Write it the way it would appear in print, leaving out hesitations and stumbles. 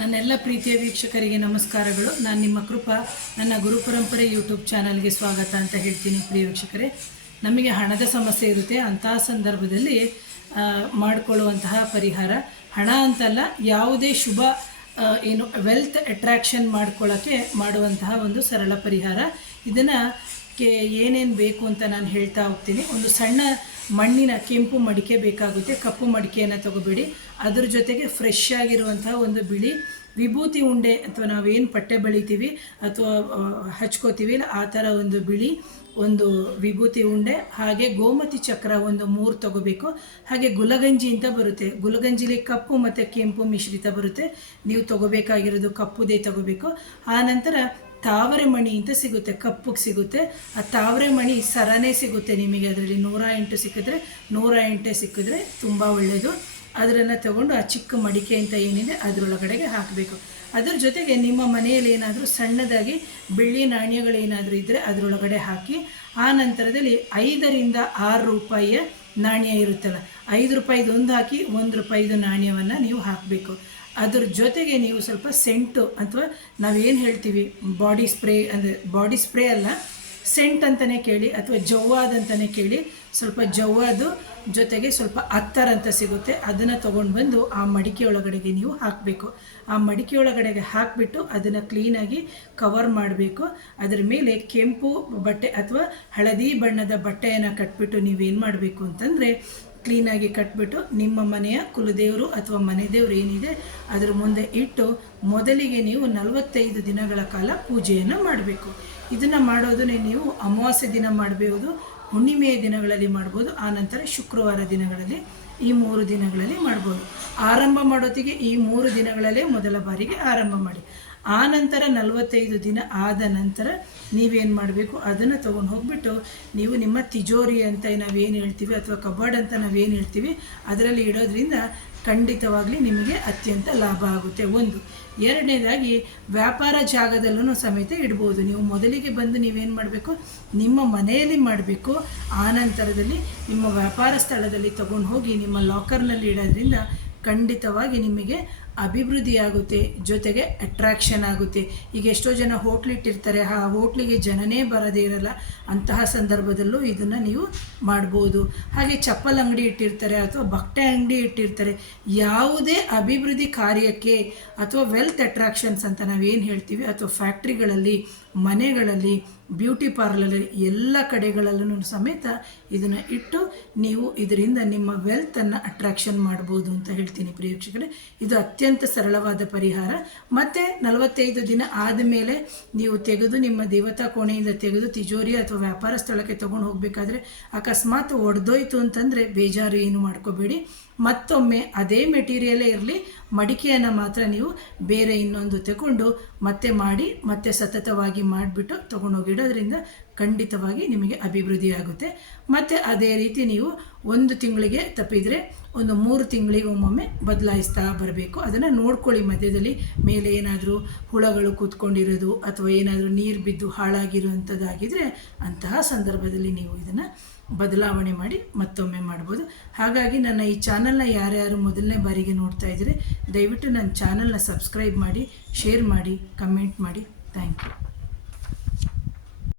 ನನ್ನೆಲ್ಲ ಪ್ರೀತಿಯ ವೀಕ್ಷಕರಿಗೆ ನಮಸ್ಕಾರಗಳು. ನಾನು ನಿಮ್ಮ ಕೃಪಾ. ನನ್ನ ಗುರುಪರಂಪರೆ ಯೂಟ್ಯೂಬ್ ಚಾನಲ್ಗೆ ಸ್ವಾಗತ ಅಂತ ಹೇಳ್ತೀನಿ. ಪ್ರಿಯ ವೀಕ್ಷಕರೇ, ನಮಗೆ ಹಣದ ಸಮಸ್ಯೆ ಇರುತ್ತೆ. ಅಂತಹ ಸಂದರ್ಭದಲ್ಲಿ ಮಾಡಿಕೊಳ್ಳುವಂತಹ ಪರಿಹಾರ, ಹಣ ಅಂತಲ್ಲ, ಯಾವುದೇ ಶುಭ ವೆಲ್ತ್ ಅಟ್ರಾಕ್ಷನ್ ಮಾಡ್ಕೊಳ್ಳೋಕ್ಕೆ ಮಾಡುವಂತಹ ಒಂದು ಸರಳ ಪರಿಹಾರ. ಇದನ್ನು ಏನೇನು ಬೇಕು ಅಂತ ನಾನು ಹೇಳ್ತಾ ಹೋಗ್ತೀನಿ. ಒಂದು ಸಣ್ಣ ಮಣ್ಣಿನ ಕೆಂಪು ಮಡಿಕೆ ಬೇಕಾಗುತ್ತೆ. ಕಪ್ಪು ಮಡಿಕೆಯನ್ನು ತಗೋಬೇಡಿ. ಅದ್ರ ಜೊತೆಗೆ ಫ್ರೆಶ್ ಆಗಿರುವಂತಹ ಒಂದು ಬಿಳಿ ವಿಭೂತಿ ಉಂಡೆ, ಅಥವಾ ನಾವೇನು ಪಟ್ಟೆ ಬೆಳಿತೀವಿ ಅಥವಾ ಹಚ್ಕೋತೀವಿ ಆ ಥರ ಒಂದು ಬಿಳಿ ಒಂದು ವಿಭೂತಿ ಉಂಡೆ, ಹಾಗೆ ಗೋಮತಿ ಚಕ್ರ ಒಂದು 3 ತಗೋಬೇಕು. ಹಾಗೆ ಗುಲಗಂಜಿ ಅಂತ ಬರುತ್ತೆ. ಗುಲಗಂಜಿಲಿ ಕಪ್ಪು ಮತ್ತು ಕೆಂಪು ಮಿಶ್ರಿತ ಬರುತ್ತೆ. ನೀವು ತಗೋಬೇಕಾಗಿರೋದು ಕಪ್ಪುದೇ ತಗೋಬೇಕು. ಆನಂತರ ತಾವರೆ ಮಣಿ ಅಂತ ಸಿಗುತ್ತೆ, ಕಪ್ಪಗೆ ಸಿಗುತ್ತೆ. ಆ ತಾವರೆ ಮಣಿ ಸರನೇ ಸಿಗುತ್ತೆ ನಿಮಗೆ. ಅದರಲ್ಲಿ 108 ಸಿಕ್ಕಿದ್ರೆ 108 ಸಿಕ್ಕಿದ್ರೆ ತುಂಬ ಒಳ್ಳೆಯದು. ಅದನ್ನು ತಗೊಂಡು ಆ ಚಿಕ್ಕ ಮಡಿಕೆ ಅಂತ ಏನಿದೆ ಅದರೊಳಗಡೆಗೆ ಹಾಕಬೇಕು. ಅದರ ಜೊತೆಗೆ ನಿಮ್ಮ ಮನೆಯಲ್ಲಿ ಏನಾದರೂ ಸಣ್ಣದಾಗಿ ಬೆಳ್ಳಿ ನಾಣ್ಯಗಳೇನಾದರೂ ಇದ್ದರೆ ಅದರೊಳಗಡೆ ಹಾಕಿ. ಆ ನಂತರದಲ್ಲಿ 5 ರಿಂದ 6 ರೂಪಾಯಿಯ ನಾಣ್ಯ ಇರುತ್ತಲ್ಲ, 5 ರೂಪಾಯಿದೊಂದು ಹಾಕಿ 1 ರೂಪಾಯಿದು ನಾಣ್ಯವನ್ನು ನೀವು ಹಾಕಬೇಕು. ಅದ್ರ ಜೊತೆಗೆ ನೀವು ಸ್ವಲ್ಪ ಸೆಂಟು, ಅಥವಾ ನಾವೇನು ಹೇಳ್ತೀವಿ ಬಾಡಿ ಸ್ಪ್ರೇ, ಅಂದರೆ ಬಾಡಿ ಸ್ಪ್ರೇ ಅಲ್ಲ, ಸೆಂಟ್ ಅಂತಲೇ ಕೇಳಿ, ಅಥವಾ ಜವ್ವಾದಂತಲೇ ಕೇಳಿ, ಸ್ವಲ್ಪ ಜವ್ವಾದು ಜೊತೆಗೆ ಸ್ವಲ್ಪ ಅತ್ತರ್ ಅಂತ ಸಿಗುತ್ತೆ. ಅದನ್ನು ತೊಗೊಂಡು ಬಂದು ಆ ಮಡಿಕೆ ಒಳಗಡೆಗೆ ನೀವು ಹಾಕಬೇಕು. ಆ ಮಡಿಕೆ ಒಳಗಡೆಗೆ ಹಾಕಿಬಿಟ್ಟು ಅದನ್ನು ಕ್ಲೀನಾಗಿ ಕವರ್ ಮಾಡಬೇಕು. ಅದರ ಮೇಲೆ ಕೆಂಪು ಬಟ್ಟೆ ಅಥವಾ ಹಳದಿ ಬಣ್ಣದ ಬಟ್ಟೆಯನ್ನು ಕಟ್ಬಿಟ್ಟು ನೀವೇನು ಮಾಡಬೇಕು ಅಂತಂದರೆ, ಕ್ಲೀನಾಗಿ ಕಟ್ಬಿಟ್ಟು ನಿಮ್ಮ ಮನೆಯ ಕುಲದೇವರು ಅಥವಾ ಮನೆ ದೇವರು ಏನಿದೆ ಅದರ ಮುಂದೆ ಇಟ್ಟು ಮೊದಲಿಗೆ ನೀವು 45 ದಿನಗಳ ಕಾಲ ಪೂಜೆಯನ್ನು ಮಾಡಬೇಕು. ಇದನ್ನು ಮಾಡೋದನ್ನೇ ನೀವು ಅಮಾವಾಸ್ಯೆ ದಿನ ಮಾಡಬಹುದು, ಹುಣ್ಣಿಮೆಯ ದಿನಗಳಲ್ಲಿ ಮಾಡ್ಬೋದು, ಆನಂತರ ಶುಕ್ರವಾರ ದಿನಗಳಲ್ಲಿ, ಈ 3 ದಿನಗಳಲ್ಲಿ ಮಾಡ್ಬೋದು. ಆರಂಭ ಮಾಡೋತ್ತಿಗೆ ಈ 3 ದಿನಗಳಲ್ಲೇ ಮೊದಲ ಬಾರಿಗೆ ಆರಂಭ ಮಾಡಿ. ಆ ನಂತರ 45 ದಿನ ಆದ ನಂತರ ನೀವೇನು ಮಾಡಬೇಕು, ಅದನ್ನು ತೊಗೊಂಡು ಹೋಗ್ಬಿಟ್ಟು ನೀವು ನಿಮ್ಮ ತಿಜೋರಿ ಅಂತ ನಾವೇನು ಹೇಳ್ತೀವಿ, ಅಥವಾ ಕಬಾರ್ಡ್ ಅಂತ ನಾವೇನು ಹೇಳ್ತೀವಿ, ಅದರಲ್ಲಿ ಇಡೋದ್ರಿಂದ ಖಂಡಿತವಾಗಲಿ ನಿಮಗೆ ಅತ್ಯಂತ ಲಾಭ ಆಗುತ್ತೆ. ಒಂದು. ಎರಡನೇದಾಗಿ ವ್ಯಾಪಾರ ಜಾಗದಲ್ಲೂ ಸಮೇತ ಇಡ್ಬೋದು. ನೀವು ಮೊದಲಿಗೆ ಬಂದು ನೀವೇನು ಮಾಡಬೇಕು, ನಿಮ್ಮ ಮನೆಯಲ್ಲಿ ಮಾಡಬೇಕು. ಆನಂತರದಲ್ಲಿ ನಿಮ್ಮ ವ್ಯಾಪಾರ ಸ್ಥಳದಲ್ಲಿ ತೊಗೊಂಡು ಹೋಗಿ ನಿಮ್ಮ ಲಾಕರ್ನಲ್ಲಿ ಇಡೋದ್ರಿಂದ ಖಂಡಿತವಾಗಿ ನಿಮಗೆ ಅಭಿವೃದ್ಧಿ ಆಗುತ್ತೆ, ಜೊತೆಗೆ ಅಟ್ರಾಕ್ಷನ್ ಆಗುತ್ತೆ. ಈಗ ಎಷ್ಟೋ ಜನ ಹೋಟ್ಲಿಟ್ಟಿರ್ತಾರೆ, ಆ ಹೋಟ್ಲಿಗೆ ಜನನೇ ಬರೋದೇ ಇರಲ್ಲ. ಅಂತಹ ಸಂದರ್ಭದಲ್ಲೂ ಇದನ್ನು ನೀವು ಮಾಡ್ಬೋದು. ಹಾಗೆ ಚಪ್ಪಲ್ ಅಂಗಡಿ ಇಟ್ಟಿರ್ತಾರೆ ಅಥವಾ ಬಟ್ಟೆ ಅಂಗಡಿ ಇಟ್ಟಿರ್ತಾರೆ. ಯಾವುದೇ ಅಭಿವೃದ್ಧಿ ಕಾರ್ಯಕ್ಕೆ ಅಥವಾ ವೆಲ್ತ್ ಅಟ್ರಾಕ್ಷನ್ಸ್ ಅಂತ ನಾವೇನು ಹೇಳ್ತೀವಿ, ಅಥವಾ ಫ್ಯಾಕ್ಟ್ರಿಗಳಲ್ಲಿ, ಮನೆಗಳಲ್ಲಿ, ಬ್ಯೂಟಿ ಪಾರ್ಲರಲ್ಲಿ, ಎಲ್ಲ ಕಡೆಗಳಲ್ಲೂ ಸಮೇತ ಇದನ್ನು ಇಟ್ಟು ನೀವು ಇದರಿಂದ ನಿಮ್ಮ ವೆಲ್ತನ್ನು ಅಟ್ರಾಕ್ಷನ್ ಮಾಡ್ಬೋದು ಅಂತ ಹೇಳ್ತೀನಿ. ಪ್ರಿಯ ವೀಕ್ಷಕರೇ, ಇದು ಅತ್ಯಂತ ಸರಳವಾದ ಪರಿಹಾರ. ಮತ್ತು 45 ದಿನ ಆದಮೇಲೆ ನೀವು ತೆಗೆದು ನಿಮ್ಮ ದೇವತಾ ಕೋಣೆಯಿಂದ ತೆಗೆದು ತಿಜೋರಿ ಅಥವಾ ವ್ಯಾಪಾರ ಸ್ಥಳಕ್ಕೆ ತೊಗೊಂಡು ಹೋಗಬೇಕಾದ್ರೆ ಅಕಸ್ಮಾತ್ ಒಡೆದೋಯ್ತು ಅಂತಂದರೆ ಬೇಜಾರು ಏನು ಮಾಡ್ಕೋಬೇಡಿ. ಮತ್ತೊಮ್ಮೆ ಅದೇ ಮೆಟೀರಿಯಲೇ ಇರಲಿ, ಮಡಿಕೆಯನ್ನು ಮಾತ್ರ ನೀವು ಬೇರೆ ಇನ್ನೊಂದು ತಗೊಂಡು ಮತ್ತೆ ಮಾಡಿ, ಮತ್ತೆ ಸತತವಾಗಿ ಮಾಡಿಬಿಟ್ಟು ತೊಗೊಂಡೋಗಿಡೋದ್ರಿಂದ ಖಂಡಿತವಾಗಿ ನಿಮಗೆ ಅಭಿವೃದ್ಧಿ ಆಗುತ್ತೆ. ಮತ್ತು ಅದೇ ರೀತಿ ನೀವು 1 ತಿಂಗಳಿಗೆ ತಪ್ಪಿದರೆ ಒಂದು 3 ತಿಂಗಳಿಗೆ ಒಮ್ಮೊಮ್ಮೆ ಬದಲಾಯಿಸ್ತಾ ಬರಬೇಕು. ಅದನ್ನು ನೋಡ್ಕೊಳ್ಳಿ. ಮಧ್ಯದಲ್ಲಿ ಮೇಲೆ ಏನಾದರೂ ಹುಳಗಳು ಕೂತ್ಕೊಂಡಿರೋದು ಅಥವಾ ಏನಾದರೂ ನೀರು ಬಿದ್ದು ಹಾಳಾಗಿರುವಂಥದ್ದಾಗಿದ್ದರೆ ಅಂತಹ ಸಂದರ್ಭದಲ್ಲಿ ನೀವು ಇದನ್ನು ಬದಲಾವಣೆ ಮಾಡಿ ಮತ್ತೊಮ್ಮೆ ಮಾಡ್ಬೋದು. ಹಾಗಾಗಿ ನನ್ನ ಈ ಚಾನಲ್ನ ಯಾರ್ಯಾರು ಮೊದಲನೇ ಬಾರಿಗೆ ನೋಡ್ತಾ ಇದ್ದರೆ ದಯವಿಟ್ಟು ನನ್ನ ಚಾನಲ್ನ ಸಬ್ಸ್ಕ್ರೈಬ್ ಮಾಡಿ, ಶೇರ್ ಮಾಡಿ, ಕಮೆಂಟ್ ಮಾಡಿ. Thank you.